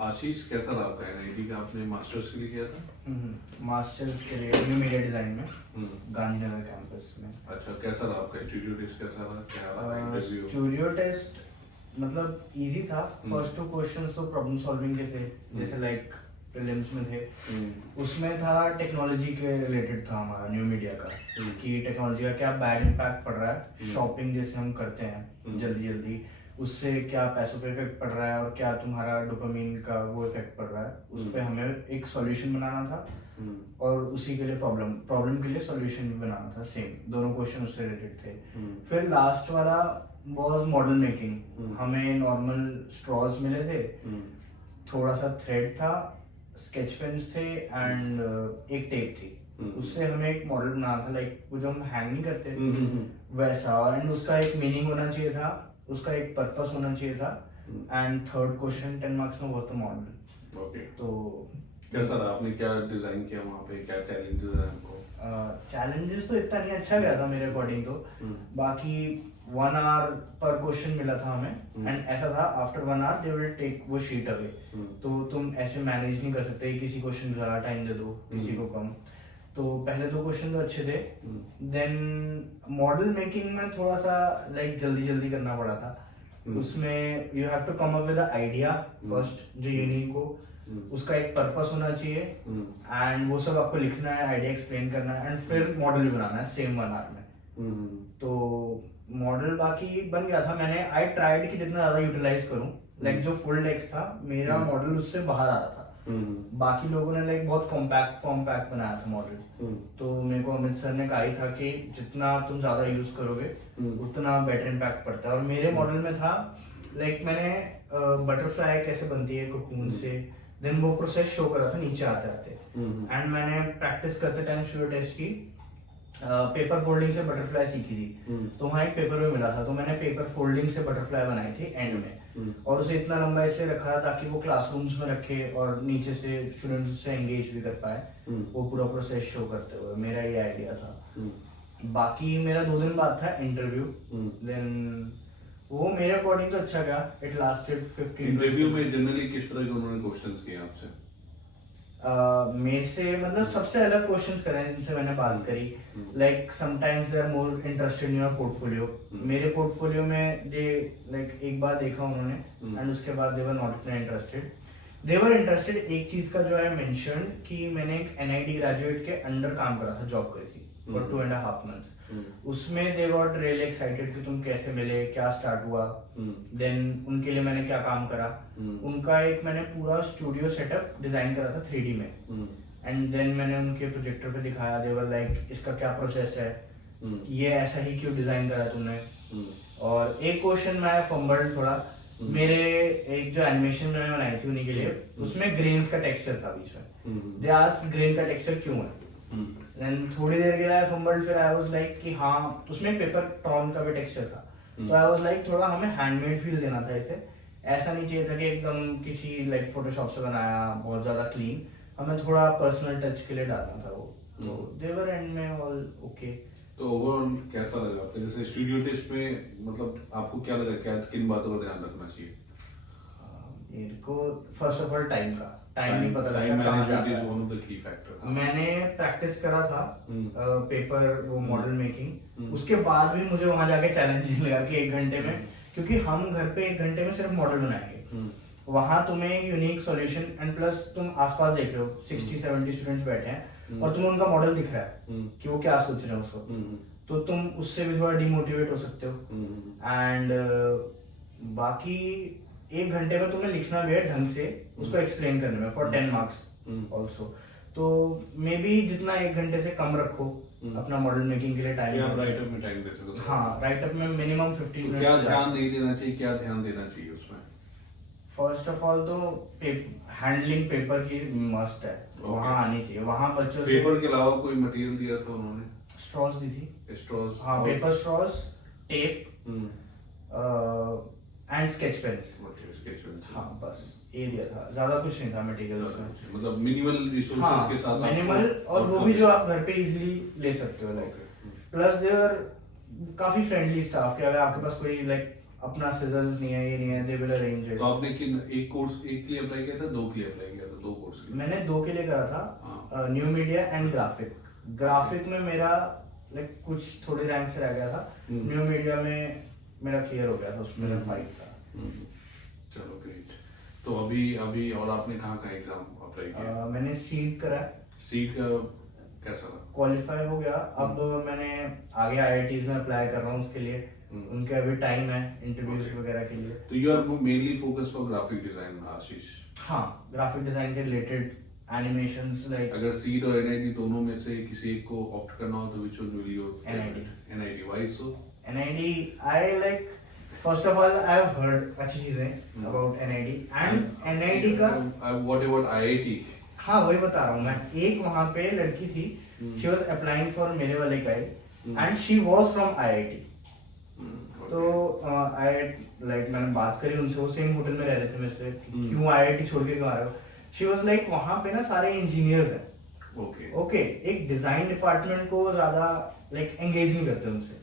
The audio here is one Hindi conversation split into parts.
आशीष, कैसा रहा आपका एनआईटी का? आपने मास्टर्स के लिए किया था? मास्टर्स के लिए न्यू मीडिया डिजाइन में गांधीनगर कैंपस में। अच्छा, कैसा रहा आपका स्टूडियो टेस्ट? कैसा रहा, क्या रहा इंटरव्यू? स्टूडियो टेस्ट मतलब इजी था। फर्स्ट 2 क्वेश्चंस तो प्रॉब्लम सॉल्विंग के थे, जैसे लाइक प्रीलिम्स में थे। उसमें था टेक्नोलॉजी के रिलेटेड था हमारा न्यू मीडिया का, कि टेक्नोलॉजी का क्या बैड इम्पैक्ट पड़ रहा है, शॉपिंग जैसे हम करते हैं जल्दी जल्दी, उससे क्या पैसों पे इफेक्ट पड़ रहा है और क्या तुम्हारा डोपामिन का वो इफेक्ट पड़ रहा है। उस पे हमें एक सॉल्यूशन बनाना था और उसी के लिए प्रॉब्लम के लिए सॉल्यूशन भी बनाना था। सेम दोनों क्वेश्चन उससे रिलेटेड थे। फिर लास्ट वाला वाज मॉडल मेकिंग। हमें नॉर्मल स्ट्रॉज मिले थे, थोड़ा सा थ्रेड था, स्केच पेन्स थे एंड एक टेप थी। उससे हमें एक मॉडल बनाना था, लाइक वो जो हम हैंग नहीं करते वैसा, एंड उसका एक मीनिंग होना चाहिए था, उसका एक पर्पस होना चाहिए था। एंड थर्ड क्वेश्चन 10 मार्क्स में वाज द मॉडल। ओके, तो कैसा रहा? आपने क्या डिजाइन किया वहाँ पे? क्या चैलेंजेस हैं आपको? चैलेंजेस तो इतना नहीं अच्छा गया था मेरे अकॉर्डिंग तो। बाकी 1 आवर पर क्वेश्चन मिला था हमें, एंड ऐसा था after 1 hour they will take वो शीट अवे। तो तुम ऐसे मैनेज नहीं कर सकते किसी क्वेश्चन ज्यादा टाइम दे दो किसी को कम। तो पहले 2 क्वेश्चन तो अच्छे थे। देन मॉडल मेकिंग में थोड़ा सा लाइक जल्दी जल्दी करना पड़ा था। उसमें you have to come up with idea first, जो यूनिक हो, उसका एक पर्पस होना चाहिए, एंड वो सब आपको लिखना है, आइडिया एक्सप्लेन करना है, एंड फिर मॉडल भी बनाना है सेम 1 आवर में। तो मॉडल बाकी बन गया था। मैंने आई ट्राइड कि जितना ज्यादा यूटिलाइज करूं, लाइक जो फुल टेक्स्ट था मेरा मॉडल उससे बाहर आ रहा था। बाकी लोगों ने लाइक बहुत कॉम्पैक्ट बनाया था मॉडल। तो मेरे को अमित सर ने कहा ही था कि जितना तुम ज्यादा यूज करोगे उतना बेटर इम्पैक्ट पड़ता है। और मेरे मॉडल में था लाइक मैंने बटरफ्लाई कैसे बनती है कोकून से, देन वो प्रोसेस शो कर रहा था नीचे आते आते। एंड मैंने प्रैक्टिस करते टाइम स्टूडियो टेस्ट की पेपर फोल्डिंग से बटरफ्लाई सीखी थी। तो वहाँ एक पेपर में मिला था, तो मैंने पेपर फोल्डिंग से बटरफ्लाई बनाई थी एंड में। और उसे इतना लंबा इसलिए रखा था ताकि वो क्लासरूम्स में रखे और नीचे से स्टूडेंट्स से एंगेज भी कर पाए वो पूरा प्रोसेस शो करते हुए। मेरा ये आइडिया था। बाकी मेरा 2 दिन बाद था इंटरव्यू। देन वो मेरे अकॉर्डिंग तो अच्छा गया। It lasted 15। इंटरव्यू में जनरली किस तरह के उन्होंने क्वेश्चंस किए आपसे? मेरे से मतलब सबसे अलग क्वेश्चंस करे जिनसे मैंने बात करी। Like sometimes they are more interested in your portfolio. मेरे पोर्टफोलियो में दे लाइक एक बार देखा उन्होंने एंड उसके बाद दे वर नॉट इतना इंटरेस्टेड। दे वर इंटरेस्टेड एक चीज का जो है मेंशन कि मैंने एक एनआईटी ग्रेजुएट के अंडर काम करा था, जॉब करी थी फॉर 2.5 months। उसमें दे गॉट रियली एक्साइटेड कि तुम कैसे मिले, क्या स्टार्ट हुआ, देन उनके लिए मैंने क्या काम करा। उनका एक मैंने पूरा स्टूडियो सेटअप डिजाइन करा था 3D में, एंड देन मैंने उनके प्रोजेक्टर पे दिखाया। दे वर लाइक इसका क्या प्रोसेस है, ये ऐसा ही क्यों डिजाइन करा तुमने। और एक क्वेश्चन मैं फंबल्ड थोड़ा, मेरे एक जो एनिमेशन मैंने बनाई थी उन्हीं के लिए, उसमें ग्रेन्स का टेक्सचर था बीच में। दे आस्क्ड ग्रेन का टेक्सचर क्यों है। देन थोड़ी देर के लिए फंबल्ड, फिर आई वाज लाइक कि हाँ उसमें पेपर टॉन का भी टेक्सचर था। तो आई वाज लाइक थोड़ा हमें हैंडमेड फील देना था इसे। ऐसा नहीं चाहिए था कि एकदम किसी लाइक फोटोशॉप से बनाया बहुत ज्यादा क्लीन, हमें थोड़ा पर्सनल टच के लिए डालना था वो। तो देवर एंड में ऑल ओके। तो ओवरऑल कैसा लगा आपको? जैसे स्टूडियो टेस्ट में मतलब आपको क्या लगा, क्या किन बातों का ध्यान रखना चाहिए? मेरे को फर्स्ट ऑफ ऑल टाइम नहीं पता टाइम लगता कहाँ जाता मैनेजमेंट इज है। One of the key factor. मैंने प्रैक्टिस करा था पेपर वो मॉडल मेकिंग। उसके बाद भी मुझे वहां जाके चैलेंजिंग लगा कि 1 घंटे में, क्योंकि हम घर पे 1 घंटे में सिर्फ मॉडल बनाएंगे, वहां तुम्हें यूनिक सॉल्यूशन एंड प्लस तुम आसपास देख रहे हो 60-70 स्टूडेंट्स बैठे हैं और तुम्हें उनका मॉडल दिख रहा है कि वो क्या सोच रहे हैं उस वक्त, तो तुम उससे भी थोड़ा डिमोटिवेट हो सकते हो। एंड बाकी 1 घंटे में तुम्हें लिखना भी है ढंग से, उसको एक्सप्लेन करने में फॉर 10 मार्क्स ऑल्सो। तो मे बी जितना 1 घंटे से कम रखो अपना मॉडल मेकिंग के लिए टाइम। आप राइटअप में टाइम दे सकते हो। हाँ, राइटअप में मिनिमम 15 तो मिनट्स। क्या ध्यान नहीं देना चाहिए, क्या ध्यान देना चाहिए उसमें? फर्स्ट ऑफ ऑल तो हैंडलिंग पेपर की मस्ट है, वहाँ आनी चाहिए। वहाँ बच्चों से पेपर के अलावा कोई मटेरियल दिया था उन्होंने? स्ट्रॉस दी थी। स्ट्रॉस? हाँ, paper straws, tape and sketch pens. हाँ, बस ये दिया था, ज्यादा कुछ नहीं था मटेरियल उसमें। मतलब मिनिमल रिसोर्सेज हाँ, के साथ मिनिमल, और वो भी जो आप घर पे इजीली ले सकते हो। लाइक प्लस देयर काफी फ्रेंडली स्टाफ के, अगर आपके पास कोई लाइक अपना सिजर्स नहीं है, ये नहीं है, दे विल अरेंज इट। तो आपने एक कोर्स एक के लिए अप्लाई किया था, 2 के लिए अप्लाई किया था? 2 कोर्स के लिए। मैंने 2 के लिए करा था, new media and graphic. Graphic में मेरा लाइक कुछ थोड़ी रैंक से रह गया था, न्यू मीडिया में मेरा क्लियर हो गया था, उसमें मेरा 5 था। चलो ग्रेट। तो अभी और आपने कहाँ एग्जाम अप्लाई किया? मैंने सीट करा, सीट का कैसा रहा? क्वालिफाई हो गया। अब मैंने आगे आईआईटीज में अप्लाई कर रहा हूँ उसके लिए, उनके अभी टाइम है इंटरव्यूज वगैरह के लिए। तो you are mainly focus for graphic design Ashish? हाँ, ग्राफिक डिजाइन के रिलेटेड एनिमेशंस लाइक। अगर सीड और एनआईटी दोनों में से किसी एक को ऑप्ट करना हो तो which one will you? NIT. Why so? NIT I like, first of all I have heard अच्छी चीजें अबाउट एनआईटी एंड एनआईटी का। What about IIT? हाँ, वही बता रहा हूँ मैं। एक वहाँ पे लड़की थी, शी वाज अप्लाइंग फॉर मेरे वाले का and she was from IIT. तो आई लाइक मैंने बात करी उनसे, वो सेम होटल में रह रहे थे मेरे से, क्यों आईआईटी छोड़ के क्यों आ रहे हो? शी वाज लाइक वहाँ पे ना सारे इंजीनियर्स हैं। ओके, एक डिजाइन डिपार्टमेंट को ज्यादा लाइक एंगेज नहीं करते उनसे।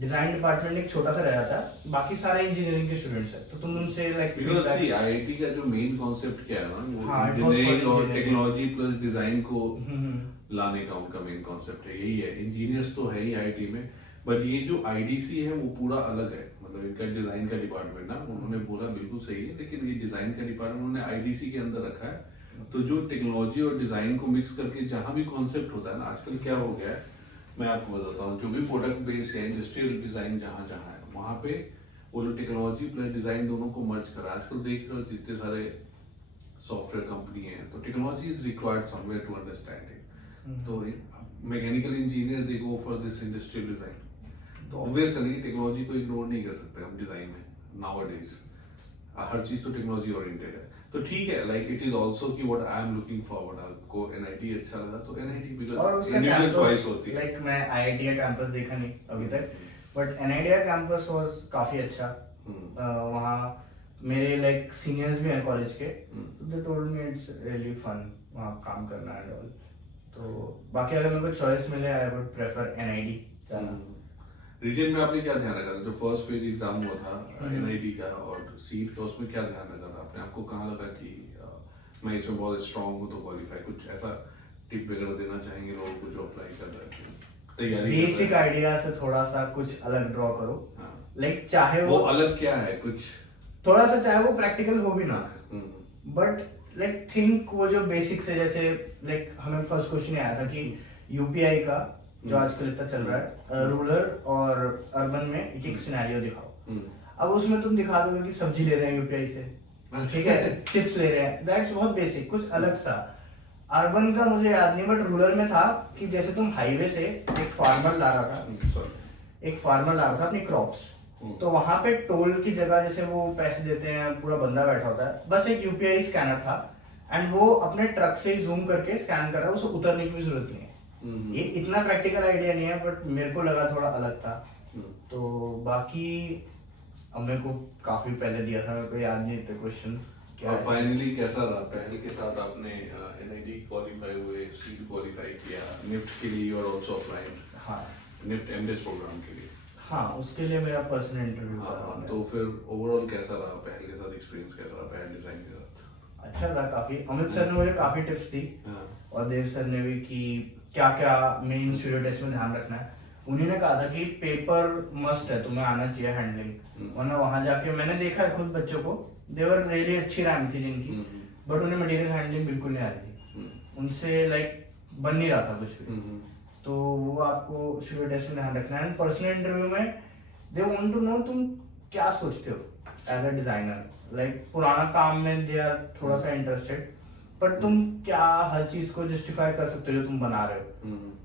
डिजाइन डिपार्टमेंट एक छोटा सा रह जाता है, बाकी सारे इंजीनियरिंग के स्टूडेंट्स हैं, तो तुम उनसे लाइक बिकॉज़ सी आईआईटी का जो मेन कांसेप्ट क्या है ना, वो हाँ, इंजीनियरिंग और टेक्नोलॉजी प्लस डिजाइन को लाने का उनका मेन कांसेप्ट है, यही है। इंजीनियर्स तो है ही आईआईटी में, बट ये जो आईडीसी है वो पूरा अलग है। मतलब इनका डिजाइन का डिपार्टमेंट ना, उन्होंने बोला बिल्कुल सही है, लेकिन ये डिजाइन का डिपार्टमेंट उन्होंने आईडीसी के अंदर रखा है। तो जो टेक्नोलॉजी और डिजाइन को मिक्स करके जहां भी कॉन्सेप्ट होता है ना, आजकल क्या हो गया है मैं आपको बताता हूँ, जो भी प्रोडक्ट बेस्ड है, इंडस्ट्रियल डिजाइन जहाँ जहाँ है वहाँ पे वो लोग टेक्नोलॉजी प्लस डिजाइन दोनों को मर्ज करा। आजकल देख रहे हो जितने सारे सॉफ्टवेयर कंपनी है, तो technology is required somewhere to understand it. तो mechanical engineer they go for this industrial design, तो ऑब्वियसली टेक्नोलॉजी को इग्नोर नहीं कर सकते हम डिजाइन में नाउअडेज। हर चीज तो टेक्नोलॉजी ओरिएंटेड है। तो ठीक है, लाइक इट इज आल्सो कि what I am looking forward. आपको एनआईटी अच्छा लगा तो एनआईटी, बिकॉज़ इंडिविजुअल चॉइस होती है। लाइक मैं आईआईटी का कैंपस देखा नहीं अभी तक, बट एनआईटी का कैंपस वाज काफी अच्छा। वहाँ मेरे लाइक सीनियर्स भी हैं कॉलेज के, they told me it's really fun वहाँ काम करना एंड ऑल। तो बाकी अगर मेरे को चॉइस मिले, आई वुड प्रेफर एनआईटी जाना। रिटेन में आपने क्या ध्यान रखा था? जो फर्स्ट फेज एग्जाम हुआ था एनआईटी का और सीट का, उसमें क्या ध्यान रखा था आपने? आपको कहाँ लगा कि मैं इसमें बहुत स्ट्रांग हूँ तो क्वालिफाई? कुछ ऐसा टिप वगैरह देना चाहेंगे लोगों को जो अप्लाई कर रहे हैं, तैयारी? बेसिक आइडिया से थोड़ा सा कुछ अलग ड्रॉ करो। लाइक चाहे वो अलग क्या है, कुछ थोड़ा सा, चाहे वो प्रैक्टिकल हो भी ना, बट लाइक थिंक वो जो बेसिक से, जैसे लाइक हमें फर्स्ट क्वेश्चन आया था कि यूपीआई का जो आजकल इतना चल रहा है, रूरल और अर्बन में एक एक सिनेरियो दिखाओ। अब उसमें तुम दिखा दोगे कि सब्जी ले रहे हैं यूपीआई से, ठीक है, चिप्स ले रहे हैं, दैट्स बहुत बेसिक, कुछ अलग सा। अर्बन का मुझे याद नहीं, बट रूरल में था कि जैसे तुम हाईवे से एक फार्मर ला रहा था अपनी क्रॉप्स, तो वहां पे टोल की जगह जैसे वो पैसे देते हैं, पूरा बंदा बैठा होता है, बस एक यूपीआई स्कैनर था एंड वो अपने ट्रक से जूम करके स्कैन कर रहा है, उसे उतरने की भी जरूरत नहीं है। ये इतना प्रैक्टिकल आइडिया नहीं है, बट मेरे को लगा थोड़ा अलग था। तो बाकी अब मेरे को काफी पहले दिया था, मेरे को याद नहीं थे क्वेश्चंस। और फाइनली कैसा रहा? पहल के साथ आपने एनआईटी क्वालिफाई हुए, सीट क्वालिफाई किया, निफ्ट के लिए और आल्सो अप्लाइड। हाँ, निफ्ट एमडेस प्रोग्राम के लिए। हाँ, उसके लिए मेरा पर्सनल इंटरव्यू था। तो फिर ओवरऑल कैसा रहा पहल के साथ एक्सपीरियंस? कैसा रहा पहल डिजाइन के साथ? अच्छा था काफी। अमित सर ने मुझे काफी टिप्स दी और देव सर ने भी, कि क्या क्या मेन स्टूडियो टेस्ट में ध्यान रखना है। उन्होंने कहा था कि पेपर मस्ट है, तुम्हें आना चाहिए हैंडलिंग, वरना वहां जाके मैंने देखा है खुद बच्चों को, देवर रियली अच्छी रैंक थी जिनकी, बट उन्हें मटेरियल हैंडलिंग बिल्कुल नहीं आती थी, उनसे लाइक बन नहीं रहा था कुछ भी। तो वो आपको स्टूडियो टेस्ट में ध्यान रखना है। पर्सनल इंटरव्यू में दे वांट टू नो तुम क्या सोचते हो एज अ डिजाइनर, लाइक पुराना काम में दे आर थोड़ा सा इंटरेस्टेड, बट तुम क्या हर चीज को जस्टिफाई कर सकते हो जो तुम बना रहे हो,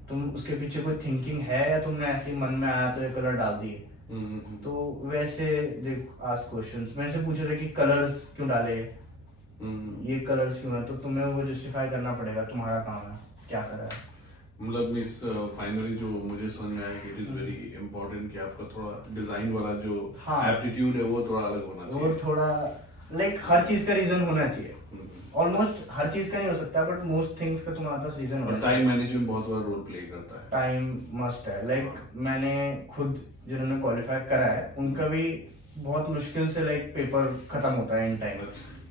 तुम उसके पीछे कोई थिंकिंग है या तुमने ऐसे ही मन में आया तो ये कलर डाल दिए। तो वैसे आस्क क्वेश्चंस मेरे से पूछे थे कि कलर्स क्यों डाले, ये कलर्स क्यों है, तो तुम्हें वो जस्टिफाई करना पड़ेगा, तुम्हारा काम है क्या करा है। मतलब मिस फाइनली जो मुझे समझ में आया कि इट इज वेरी इंपॉर्टेंट कि आपका थोड़ा डिजाइन वाला जो एप्टीट्यूड है वो थोड़ा अलग होना चाहिए, वो थोड़ा लाइक हर चीज का रीजन होना चाहिए। ऑलमोस्ट हर चीज का नहीं हो सकता, बट मोस्ट थिंग्स का तुम्हारे पास रीजन होना चाहिए। टाइम मैनेजमेंट बहुत बड़ा रोल प्ले करता है। टाइम मस्ट है। लाइक मैंने खुद जिन्होंने क्वालिफाई करा है उनका भी बहुत मुश्किल से लाइक पेपर खत्म होता है इन टाइम,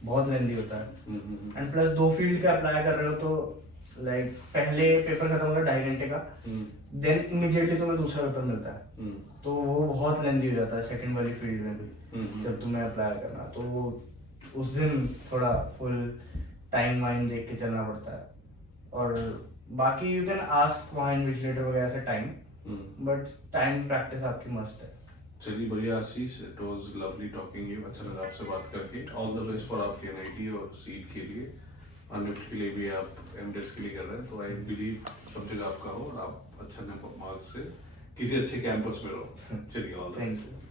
बहुत लेंदी होता है। एंड प्लस 2 फील्ड का अप्लाई कर रहे हो तो लाइक पहले पेपर खत्म होगा 2.5 घंटे का, देन इमीडिएटली तुम्हें दूसरा पेपर मिलता है, तो वो बहुत लेंदी हो जाता है सेकंड वाली फील्ड में भी जब तुम्हें अप्लाई करना, तो वो उस दिन थोड़ा फुल टाइम वाइम देख के चलना पड़ता है। और बाकी यू कैन आस्क वहाँ इन्विजिलेटर वगैरह से टाइम, बट टाइम प्रैक्टिस आपकी मस्ट है। चलिए बढ़िया Ashish, it was lovely talking you, अच्छा लगा आपसे बात करके। ऑल द बेस्ट फॉर आपके एनआईटी और सीट के लिए, अनलिफ्ट के लिए भी, आप एमडेस के लिए कर रहे हैं, तो आई बिलीव सब जगह आपका हो और आप अच्छा मार्क्स से किसी अच्छे कैंपस में रहो। चलिए all the best. Thank you.